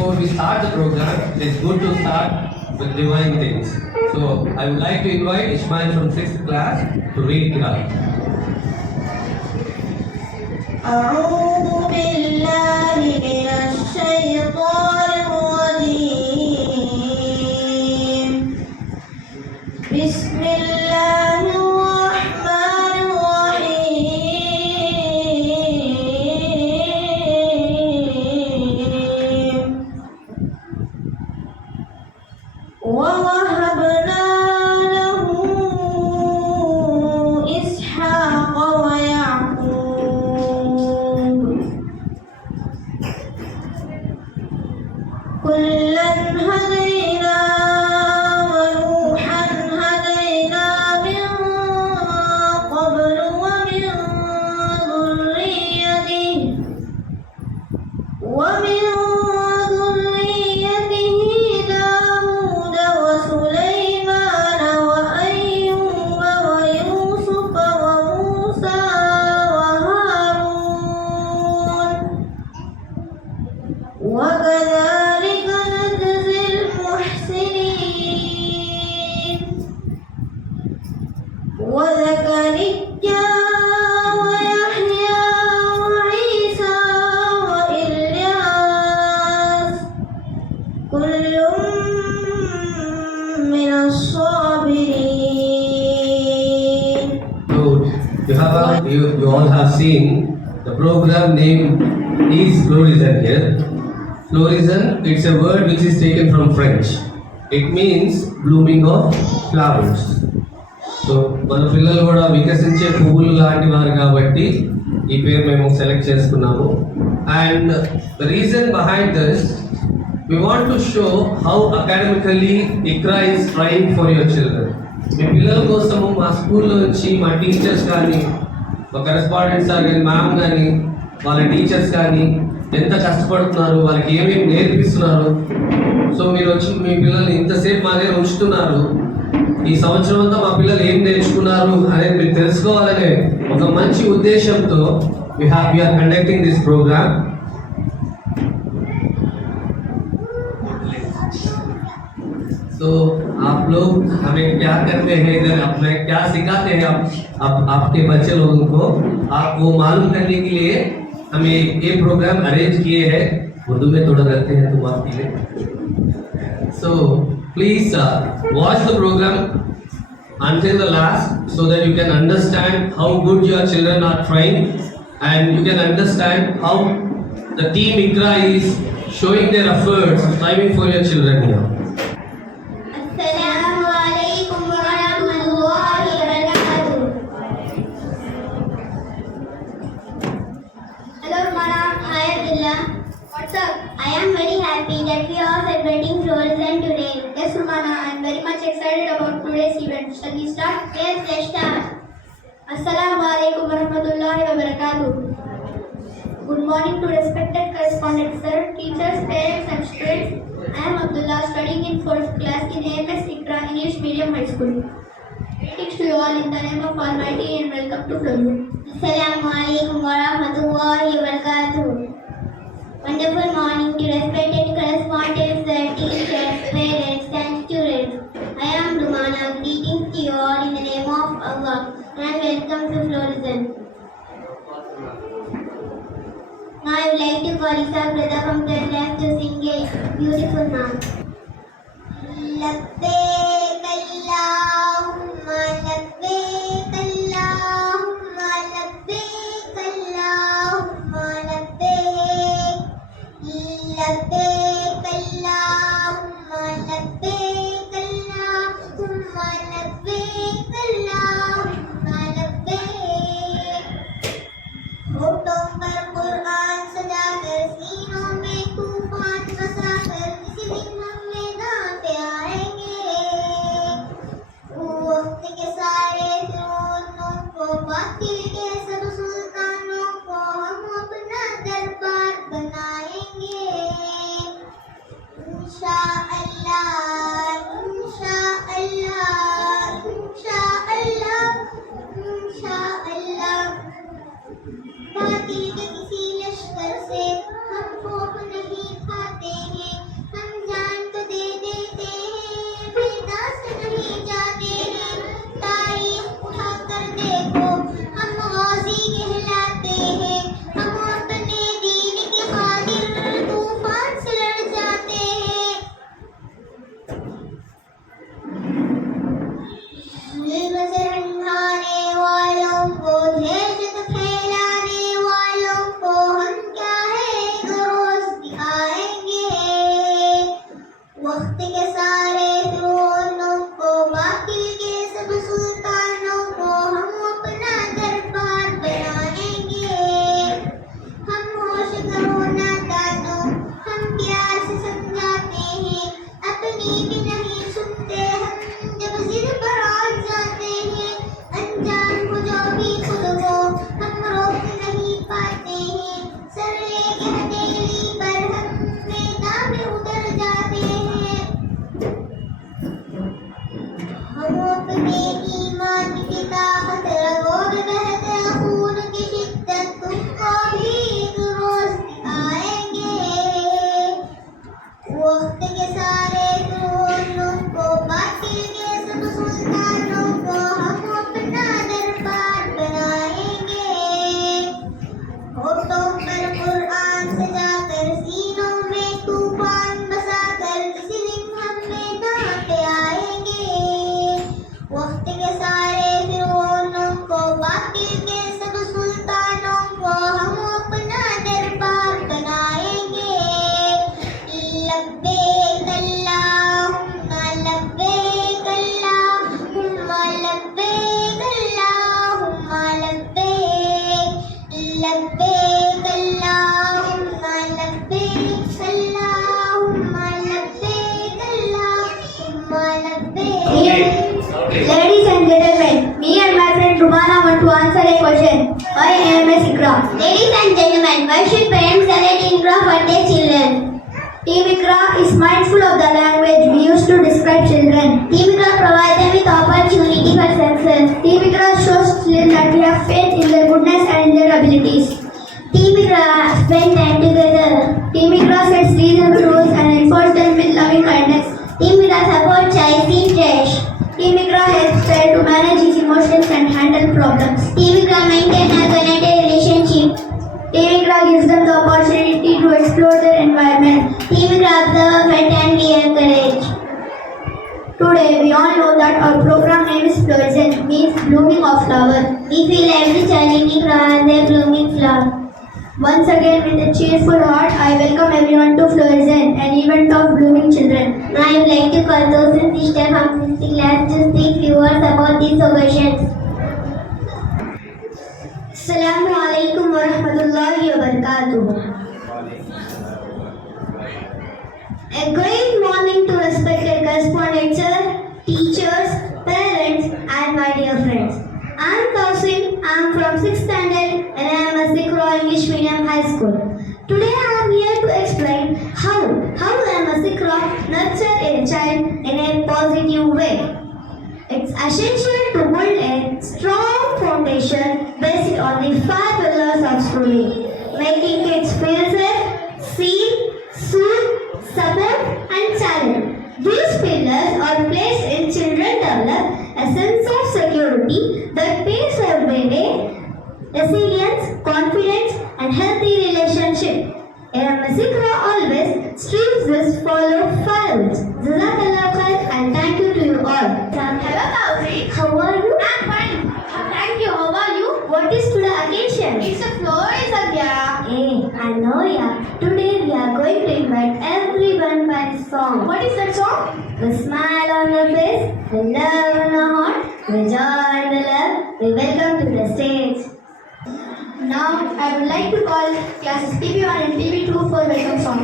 before we start the program, it's good to start with divine things. So I would like to invite Ishmael from 6th class to read Quran. أعوذ بالله من الشيطان الرجيم بسم الله الرحمن الرحيم ووهبنا له إسحاق ويعقوب كلا هدينا ونوحا هدينا من قبل ومن ذريته داود وسليمان وأيوب ويوسف وموسى وهارون وكذلك نجزي المحسنين وزكريا ويحيى وعيسى وإلياس كل من الصابرين. So you all have seen the program name is Florizon here. Florizon, it's a word which is taken from French. It means blooming of flowers. So మన పిల్లలు కూడా వికసించే పువ్వులు లాంటి వారు కాబట్టి ఈ పేరు మేము సెలెక్ట్ చేసుకున్నాము. And the reason behind this we want to show how academically Iqra is trying for your children. మీ పిల్లల కోసము మా స్కూల్లో నుంచి మా టీచర్స్ కానీ మా కరెస్పాండెంట్ సార్ కానీ మ్యామ్ కానీ వాళ్ళ టీచర్స్ కానీ ఎంత కష్టపడుతున్నారు, వాళ్ళకి ఏమేమి నేర్పిస్తున్నారు. సో మీరు వచ్చి మీ పిల్లల్ని ఇంతసేపు మా దగ్గర ఉంచుతున్నారు. ఈ సంవత్సరం అంతా మా పిల్లలు ఏం నేర్చుకున్నారు అనేది మీరు తెలుసుకోవాలనే ఒక మంచి ఉద్దేశంతో we are conducting this program. तो आप लोग हमें क्या करते हैं इधर, हमें क्या सिखाते हैं आप आपके बच्चे लोगों को, आपको मालूम करने के लिए हमें ये प्रोग्राम अरेंज किए हैं. उर्दू में थोड़ा करते हैं तुम आपके लिए. So please watch the program until the last so that you can understand how good your children are trained and you can understand how the team Iqra is showing their efforts striving for your children here. Assalamu alaikum wa rahmatullahi wa barakatuh. Hello Madam, hi Abdullah. What's up? I am very happy that we are celebrating Florizon today. Yes, Rumana, I am very much excited about today's event. Shall we start? Yes, let's start. Assalamu alaikum wa rahmatullahi wa barakatuh. Good morning to respected correspondent sir, teachers, parents and students. I am Abdullah, studying in 4th class in AMS Iqra English Medium High School. Greetings to you all in the name of Almighty and welcome to Florizon. Assalamu alaikum wa rahmatullahi wa barakatuh. Wonderful morning to respected correspondents, teachers, parents and students. I am Rumana, greetings to you all in the name of Allah and welcome to Florizon. Now I would like to call Isa brother from 3rd class to sing a beautiful song. Labbaik Allahumma labbaik Allahumma labbaik Allahumma labbaik labbaik Allahumma labbaik Allahumma labbaik Allahumma labbaik. होठों पर कुरान सजाकर सीनों में तूफान बसाकर किसी दिन हम मैदान पे आएंगे. वक्त के सारे फिरौनों को, बातिल के सब सुल्तानों को हम अपना दरबार बनाएंगे. इंशाअल्लाह इंशाअल्लाह इंशाअल्लाह इंशाअल्लाह. बातिल के किसी लश्कर से हम खौफ नहीं खाते हैं. I am a Sikra. Ladies and gentlemen, why should parents select Ikra for their children? Team Ikra is mindful of the language we use to describe children. Team Ikra provides them with opportunity for success. Team Ikra shows children that we have faith in their goodness and in their abilities. Team Ikra spend time together. Team Ikra sets reasonable rules and enforces them with loving kindness. Team Ikra supports child Tesh. Team Ikra helps child to manage his emotions and handle problems. Team Ikra maintains a connected relationship. Team Ikra gives them the opportunity to explore their environment. Team Ikra observes pet and we encourage. Today, we all know that our program name is Florisant, means blooming of flower. We feel every child in Ikra has a blooming flower. Once again, with a cheerful heart, I welcome everyone to Florisant, an event of blooming children. Now, I would like to call those in sister from 6th class to speak few words about these occasions. Assalamu alaikum wa rahmatullahi wa barakatuh. A great morning to respected correspondent sir, teachers, parents, and my dear friends. I am Tausin. I am from 6th standard and I am a Sikra English Medium High School. Today I am here to explain how I am a Sikra nurture a child in a positive way. It's essential to build a strong foundation based on the 5 pillars of schooling, making kids feel safe, seen, soothed, support and challenge. These pillars are placed in children develop a sense of security that paves our way, resilience, confidence and healthy relationship. Sikra always strives this follow 5 rules. Jazakallah khair and thank you to you all. Hello Taufiq. How are you? I'm fine. Thank you. How are you? What is today's occasion? It's a Florisant, yeah. Hey, I know, yeah. Today we are going to invite everyone by a song. What is that song? With smile on your face, with love in our heart, with joy in the love, we welcome to the stage. Now I would like to call classes PB1 and PB2 for welcome song.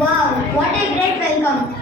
Wow, what a great welcome.